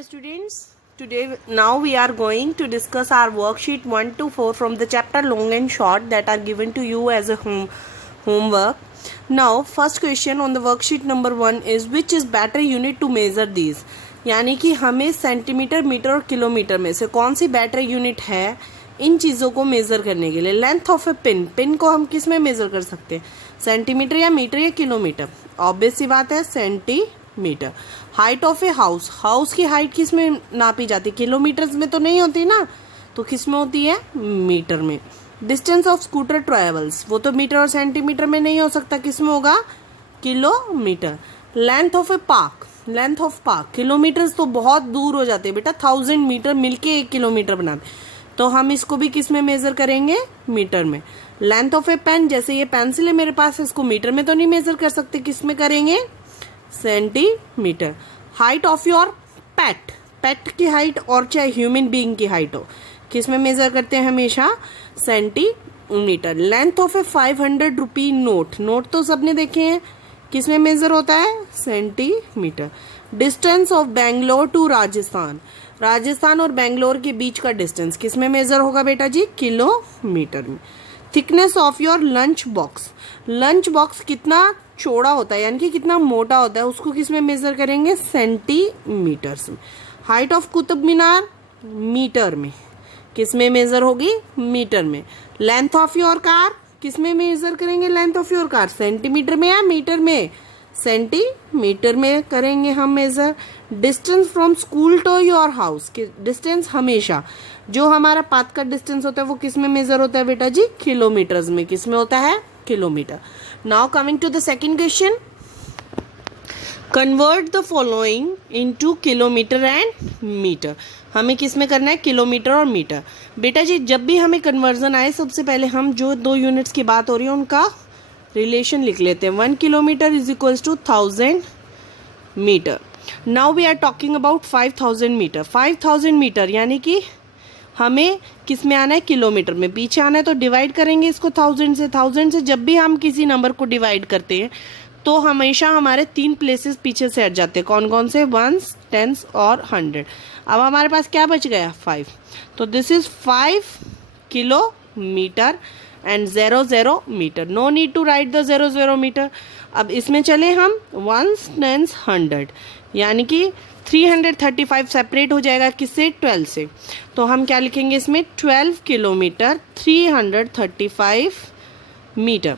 dear students, now we are going to discuss our worksheet 1 to 4 from the chapter long and short that are given to you as a homework. Now first question on the worksheet number 1 is which is better unit to measure these, यानी कि हमें centimetre, metre और kilometre में से कौन सी better unit है इन चीज़ों को मेज़र करने के लिए। Length of A pin, pin को हम किस में मेज़र कर सकते हैं, सेंटीमीटर या मीटर या किलोमीटर। ऑब्वियस सी बात है centimetre. Height of a house, house की हाइट किस में नापी जाती है, किलोमीटर्स में तो नहीं होती ना, तो किस में होती है, मीटर में। डिस्टेंस ऑफ स्कूटर ट्रेवल्स, वो तो मीटर और सेंटीमीटर में नहीं हो सकता, किस में होगा, kilometre. Length of A park, length of park, kilometres तो बहुत दूर हो जाते हैं बेटा, 1000 मीटर मिलके 1 किलोमीटर बनाते, तो हम इसको भी किस में मेजर करेंगे, मीटर में। लेंथ ऑफ ए पेन, जैसे ये पेंसिल है मेरे पास, इसको मीटर में तो नहीं मेजर कर सकते, किस में करेंगे, सेंटीमीटर। हाइट ऑफ योर पेट, पेट की हाइट और चाहे ह्यूमन बीइंग की हाइट हो, किस में मेजर करते हैं, हमेशा centimetre. Length of a 500 rupee note, note तो सबने देखे हैं, किस में मेजर होता है, centimetre. Distance of Bangalore to Rajasthan, Rajasthan और बेंगलोर के बीच का डिस्टेंस किस में मेजर होगा बेटा जी, किलोमीटर में। Thickness of your lunch box, lunch box कितना चौड़ा होता है यानी कि कितना मोटा होता है, उसको किस में मेजर करेंगे, सेंटीमीटर्स में। Height of Qutub Minar, metre में, किस में मेजर होगी, मीटर में। लेंथ ऑफ योर कार, किस में मेजर करेंगे, length of your car, centimetre में या मीटर में, सेंटीमीटर में करेंगे हम measure. Distance from school to your house, distance हमेशा जो हमारा पाथ का डिस्टेंस होता है वो किस में मेजर होता है बेटा जी, किलोमीटर्स में, किस में होता है, kilometre. Now coming to the second question, convert the following into kilometre and metre. हमें किस में करना है, किलोमीटर और मीटर। बेटा जी जब भी हमें कन्वर्जन आए, सबसे पहले हम जो दो यूनिट्स की बात हो रही है उनका रिलेशन लिख लेते हैं। 1 kilometre is equals to 1000 metre. Now we are talking about 5000 metre. 5000 metre यानी कि हमें किस में आना है, किलोमीटर में। पीछे आना है तो डिवाइड करेंगे इसको 1000 से। 1000 से जब भी हम किसी नंबर को डिवाइड करते हैं तो हमेशा हमारे 3 प्लेसेस पीछे से हट जाते हैं। कौन कौन से, 1s, 10s और 100। अब हमारे पास क्या बच गया, 5। तो this is 5 kilometre and 00 metre. No need to write the 00 metre. अब इसमें चले हम 1s, 10s, 100 यानी कि 335 सेपरेट हो जाएगा किससे, 12 से। तो हम क्या लिखेंगे इसमें, 12 kilometre 335 metre.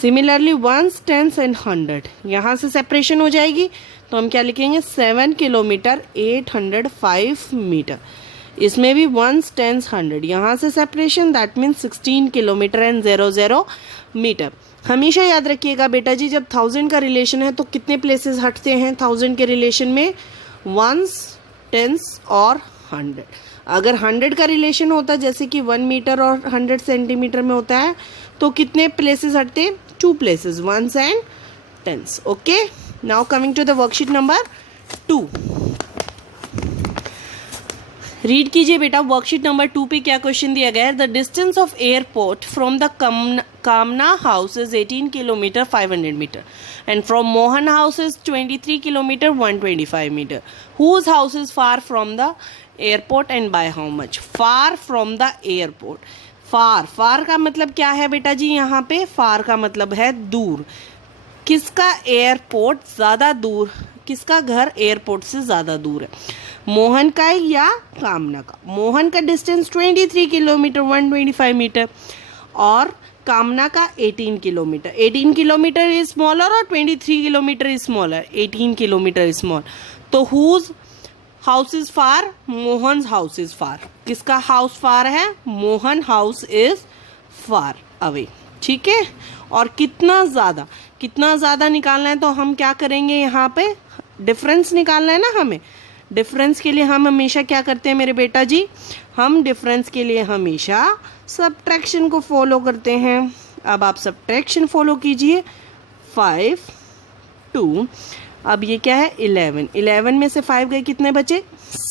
Similarly 1s, 10s and 100 यहाँ से सेपरेशन हो जाएगी, तो हम क्या लिखेंगे, 7 किलोमीटर 805 मीटर। इसमें भी 1s, 10s, 100 यहाँ से separation, that means 16 kilometre and 00 metre. हमेशा याद रखिएगा बेटा जी जब 1000 का रिलेशन है तो कितने प्लेसेस हटते हैं 1000 के रिलेशन में, 1s, 10s और 100। अगर 100 का रिलेशन होता जैसे कि 1 मीटर और 100 सेंटीमीटर में होता है तो कितने प्लेसेस हटते, 2 places, 1s and 10s। Okay, now coming to the worksheet number 2। Read कीजिए बेटा, वर्कशीट नंबर 2 पे क्या क्वेश्चन दिया गया है। The distance of airport from the Kamna house is 18 kilometre 500 metre and from Mohan house is 23 kilometre 125 metre. Whose house is far from the airport and by how much. Far from the airport, far, far का मतलब क्या है बेटा जी, यहाँ पे फार का मतलब है दूर। किसका एयरपोर्ट ज़्यादा दूर, किसका घर एयरपोर्ट से ज़्यादा दूर है, मोहन का या कामना का। मोहन का डिस्टेंस 23 किलोमीटर 125 मीटर और कामना का 18 किलोमीटर। 18 किलोमीटर इज स्मॉलर और 23 kilometre is smaller, 18 kilometre is small. तो whose house is far, Mohan house is far. किसका हाउस फार है, Mohan house is far away. ठीक है, और कितना ज़्यादा, कितना ज़्यादा निकालना है तो हम क्या करेंगे, यहाँ पे डिफरेंस निकालना है ना हमें। डिफरेंस के लिए हम हमेशा क्या करते हैं मेरे बेटा जी, हम डिफरेंस के लिए हमेशा सब्ट्रैक्शन को फॉलो करते हैं। अब आप सब्ट्रैक्शन फॉलो कीजिए, 5, 2, अब ये क्या है 11, 11 में से 5 गए, कितने बचे,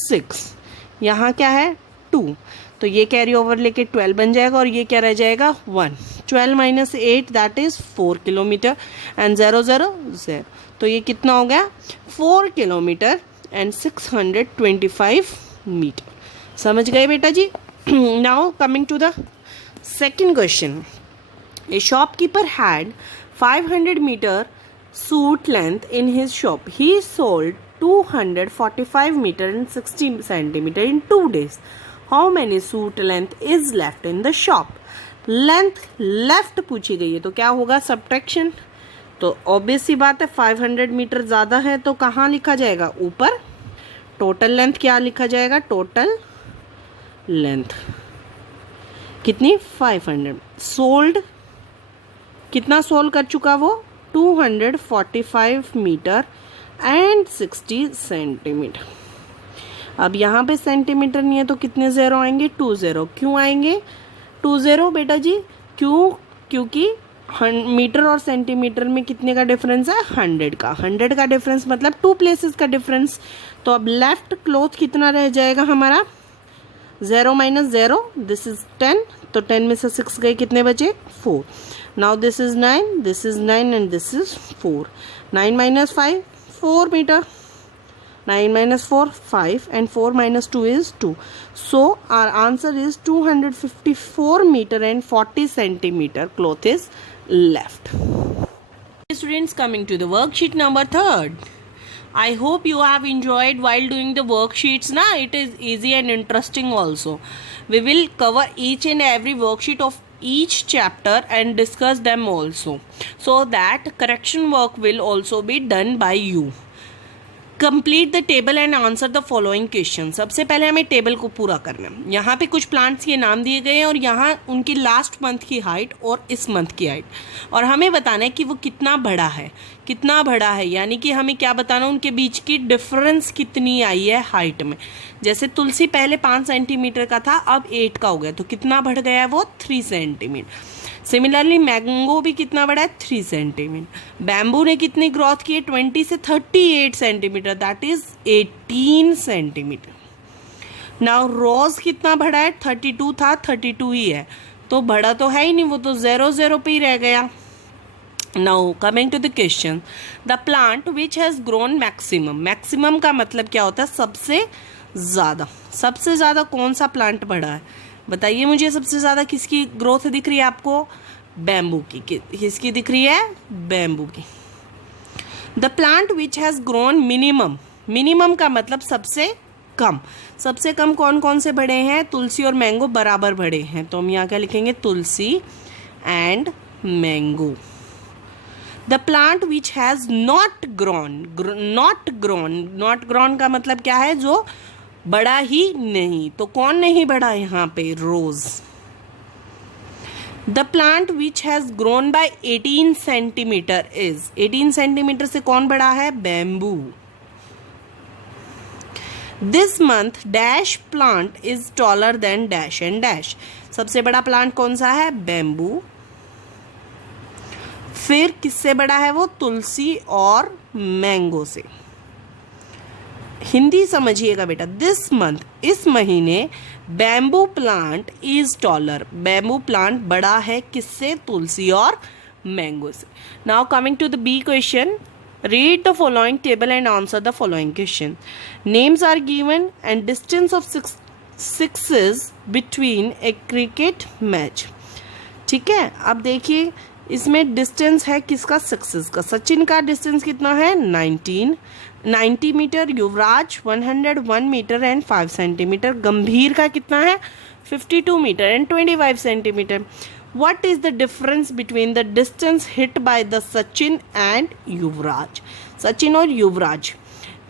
6। यहाँ क्या है 2, तो ये कैरी ओवर लेके 12 बन जाएगा और ये क्या रह जाएगा 1। 12 minus 8 that is 4 kilometre and 0 0 0, तो ये कितना हो गया 4 किलोमीटर and 625 meter. समझ गए बेटा जी? Now coming to the second question. A shopkeeper had 500 meter suit length in his shop. He sold 245 meter and 60 centimeter in 2 days. How many suit length is left in the shop? Length left पूछी गई है तो क्या होगा? Subtraction. तो obvious सी बात है 500 metre ज़्यादा है तो कहाँ लिखा जाएगा? ऊपर. टोटल लेंथ क्या लिखा जाएगा? टोटल लेंथ कितनी? 500. सोल्ड कितना सोल्ड कर चुका वो? 245 मीटर एंड 60 सेंटीमीटर. अब यहाँ पे सेंटीमीटर नहीं है तो कितने ज़ीरो आएंगे? 20. क्यों आएंगे 20 बेटा जी? क्योंकि मीटर और सेंटीमीटर में कितने का डिफरेंस है? 100 का. 100 का डिफरेंस मतलब 2 प्लेसेस का डिफरेंस. तो अब लेफ्ट क्लोथ कितना रह जाएगा हमारा? 0 माइनस 0, दिस इज 10. तो 10 में से 6 गए, कितने बचे? 4. Now this is 9, this is 9 and this is 4. 9 minus 5, 4 metre. 9 minus 4, 5 and 4 minus 2 is 2. So our answer is 254 meter and 40 centimeter cloth is left. Students, coming to the worksheet number 3. I hope you have enjoyed while doing the worksheets. Na, it is easy and interesting also. We will cover each and every worksheet of each chapter and discuss them also, so that correction work will also be done by you. Complete the table and answer the following question. सबसे पहले हमें table को पूरा करना है. यहाँ पे कुछ प्लांट्स के नाम दिए गए हैं और यहाँ उनकी लास्ट मंथ की हाइट और इस मंथ की हाइट, और हमें बताना है कि वो कितना बड़ा है. कितना बड़ा है यानी कि हमें क्या बताना, उनके बीच की डिफरेंस कितनी आई है हाइट में. जैसे तुलसी पहले 5 सेंटीमीटर का था, अब 8 का हो गया, तो कितना बढ़ गया है वो? 3 सेंटीमीटर. सिमिलरली मैंगो भी कितना बड़ा है? 3 सेंटीमीटर. बैम्बू ने कितनी ग्रोथ की है? 20 से 38 centimetre, that is 18 centimetre. Now rose कितना बड़ा है? 32 था, 32 ही है, तो बड़ा तो है ही नहीं, वो तो 0 पे ही रह गया. Now coming to the question, the plant which has grown maximum. Maximum का मतलब क्या होता है? सबसे ज़्यादा. सबसे ज़्यादा कौन सा प्लांट बढ़ा है? बताइए मुझे. सबसे ज़्यादा किसकी ग्रोथ दिख रही है आपको? बैम्बू की. किसकी दिख रही है? बैम्बू की. The plant which has grown minimum. Minimum का मतलब सबसे कम. सबसे कम कौन कौन से बढ़े हैं? तुलसी और मैंगो बराबर बढ़े हैं, तो हम यहाँ क्या लिखेंगे? Tulsi and mango. The plant which has not grown. Not grown का मतलब क्या है? जो बड़ा ही नहीं. तो कौन नहीं बढ़ा यहाँ पे? Rose. The plant which has grown by 18 centimetre is. 18 centimetre से कौन बड़ा है? Bamboo. This month dash plant is taller than dash and dash. सबसे बड़ा प्लांट कौन सा है? बैम्बू. फिर किससे बड़ा है वो? तुलसी और मैंगो से. हिंदी समझिएगा बेटा. दिस मंथ, इस महीने, bamboo plant is taller. Bamboo plant बड़ा है किससे? तुलसी और मैंगो से. Now coming to the B question, read the following table and answer the following question. Names are given and distance of sixes between a cricket match. ठीक है, अब देखिए इसमें डिस्टेंस है किसका? सक्सेस का. सचिन का डिस्टेंस कितना है? 90 metre. Yuvraj 101 metre and 5 centimetre. Gambhir का कितना है? 52 metre and 25 centimetre. What is the difference between the distance hit by the Sachin and Yuvraj? Sachin और युवराज.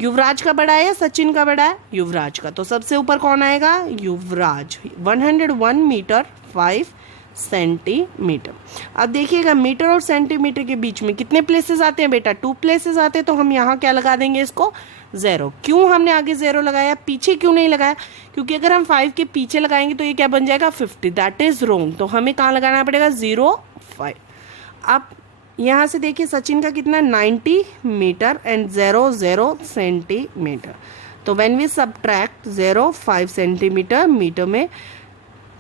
युवराज का बड़ा है या सचिन का बड़ा है? युवराज का. तो सबसे ऊपर कौन आएगा? युवराज. 101 मीटर 5 सेंटीमीटर. अब देखिएगा मीटर और सेंटीमीटर के बीच में कितने प्लेसेस आते हैं बेटा? 2 प्लेसेस आते हैं, तो हम यहाँ क्या लगा देंगे? इसको 0. क्यों हमने आगे 0 लगाया? पीछे क्यों नहीं लगाया? क्योंकि अगर हम 5 के पीछे लगाएंगे तो ये क्या बन जाएगा? 50. दैट इज रोंग. तो हमें कहाँ लगाना पड़ेगा? 0, 5. अब यहाँ से देखिए सचिन का कितना? 90 मीटर एंड 0 सेंटीमीटर. तो when we subtract 0, 5 centimetre. Metre में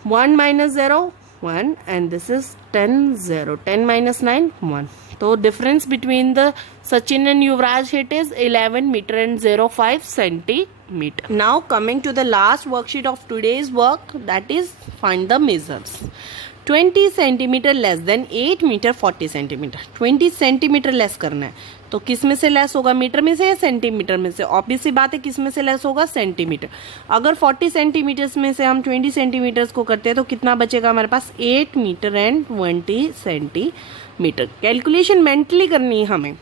1 minus 0, 1 and this is 10, 0. 10 minus 9, 1. तो difference between the Sachin and Yuvraj hit is 11 metre and 05 centimetre. Now coming to the last worksheet of today's work, that is find the measures. 20 centimetre less than 8 metre 40 centimetre. 20 centimetre less करना है, तो किस में से less होगा, metre में से या सेंटीमीटर में से? ऑब्वियस सी बात है, किस में से लेस होगा, सेंटीमीटर. अगर 40 सेंटीमीटर्स में से हम 20 सेंटीमीटर्स को करते हैं तो कितना बचेगा हमारे पास, 8 metre and 20 centimetre. Calculation mentally करनी है हमें.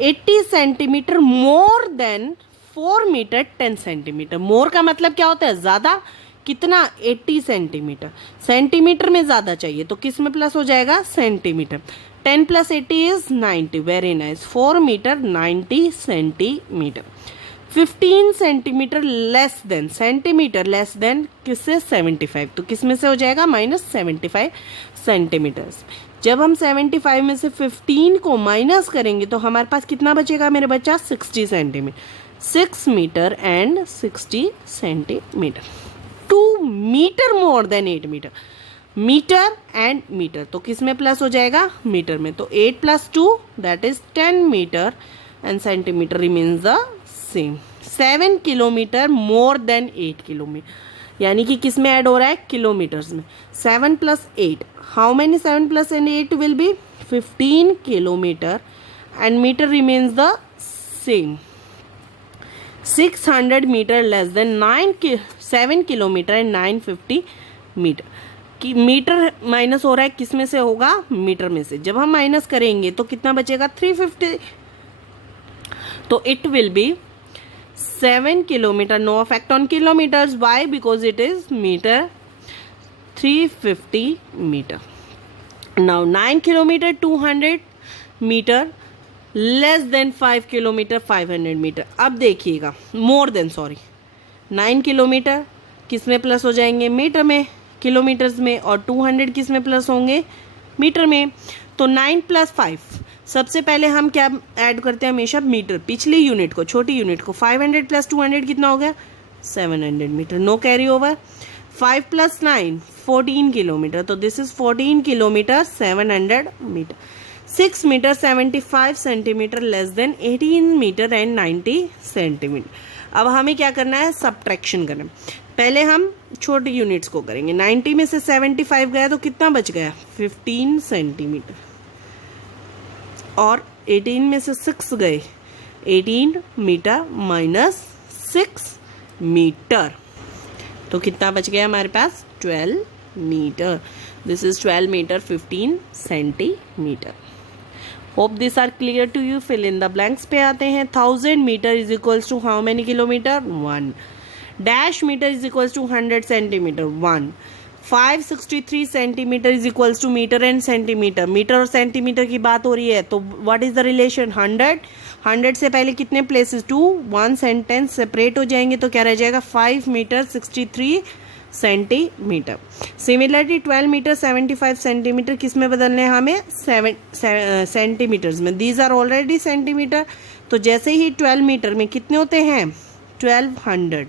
80 centimetre more than 4 metre 10 centimetre. More का मतलब क्या होता है, ज़्यादा. कितना, 80 सेंटीमीटर. सेंटीमीटर में ज़्यादा चाहिए तो किस में प्लस हो जाएगा, centimetre. 10 + 80 is 90. Very nice. 4 metre 90 centimetre. 15 centimetre less than, centimetre less than किससे, 75. तो किस में से हो जाएगा, -75 सेंटीमीटर्स. जब हम 75 में से 15 को माइनस करेंगे तो हमारे पास कितना बचेगा मेरे बच्चा, 60 centimetre. 6 metre and 60 centimetre. 2 metre more than 8 metre. Metre and metre, तो किस में प्लस हो जाएगा, मीटर में. तो 8 + 2 that is 10 metre and centimetre remains the same. 7 kilometre more than 8 kilometre, यानी कि किस में ऐड हो रहा है, किलोमीटर्स में. 7 + 8, how many 7 + 8 will be 15 kilometre and metre remains the same. 600 metre less than 7 kilometre and 950 metre. कि मीटर माइनस हो रहा है, किस में से होगा, मीटर में से. जब हम माइनस करेंगे तो कितना बचेगा, 350. तो it will be 7 kilometre, no effect on kilometres. Why, because it is metre. 350 metre. Now 9 kilometre 200 metre less than 5 kilometre 500 metre. अब देखिएगा, मोर देन, सॉरी, 9 किलोमीटर किस में प्लस हो जाएंगे, मीटर में, किलोमीटर्स में. और 200 किस में प्लस होंगे, मीटर में. तो 9 + 5, सबसे पहले हम क्या ऐड करते हैं हमेशा, मीटर, पिछली यूनिट को, छोटी यूनिट को. 500 + 200 कितना हो गया, 700 metre. No carry over. 5 + 9 14 kilometre, तो this is 14 kilometre 700 metre. 6 metre 75 centimetre less than 18 metre and 90 centimetre. अब हमें क्या करना है, सब्ट्रैक्शन करना है. पहले हम छोटी यूनिट्स को करेंगे. 90 में से 75 गया तो कितना बच गया, 15 सेंटीमीटर. और 18 में से 6 गए, 18 मीटर माइनस 6 मीटर, तो कितना बच गया हमारे पास, 12 metre. This is 12 metre 15 centimetre. Hope this are clear to you. Fill in the blanks पे आते हैं. 1000 metre is equals to how many kilometre, 1. Dash metre is equals to 100 centimetre, 1. 563 centimetre is equals to metre and centimetre. Metre और centimetre की बात हो रही है, तो व्हाट इज द रिलेशन, 100 से पहले कितने प्लेसेस, 2, 1 एंड 10 सेपरेट हो जाएंगे तो क्या रह जाएगा, 5 metre 63 centimetre. Similarly 12 metre 75 centimetre किस में बदलने हैं हमें, सेंटीमीटर्स में. These are already centimetre. तो जैसे ही 12 मीटर में कितने होते हैं, 1200.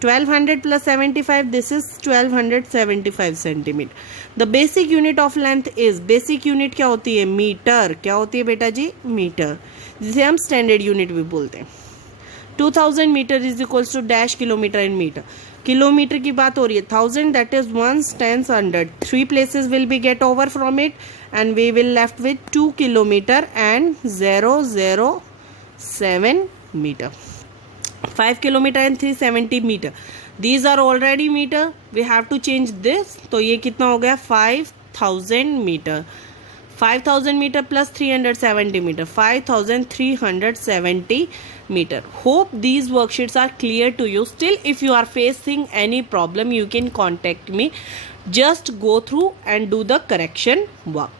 1200 + 75, this is 1275 centimetre. The basic unit of length is, basic unit क्या होती है, मीटर. क्या होती है बेटा जी, मीटर, जिसे हम स्टैंडर्ड यूनिट भी बोलते हैं. 2000 metre is equals to dash kilometre in metre. Kilometre की बात हो रही है, 1000 that is 1 10 100. 3 places will be get over from it and we will left with 2 kilometer and 007 meter. 5 kilometer and 370 meter. These are already meter. We have to change this. तो ये कितना हो गया, 5000 meter. 5000 meter plus 370 meter, 5370 meter. Hope these worksheets are clear to you. Still, if you are facing any problem, you can contact me. Just go through and do the correction work.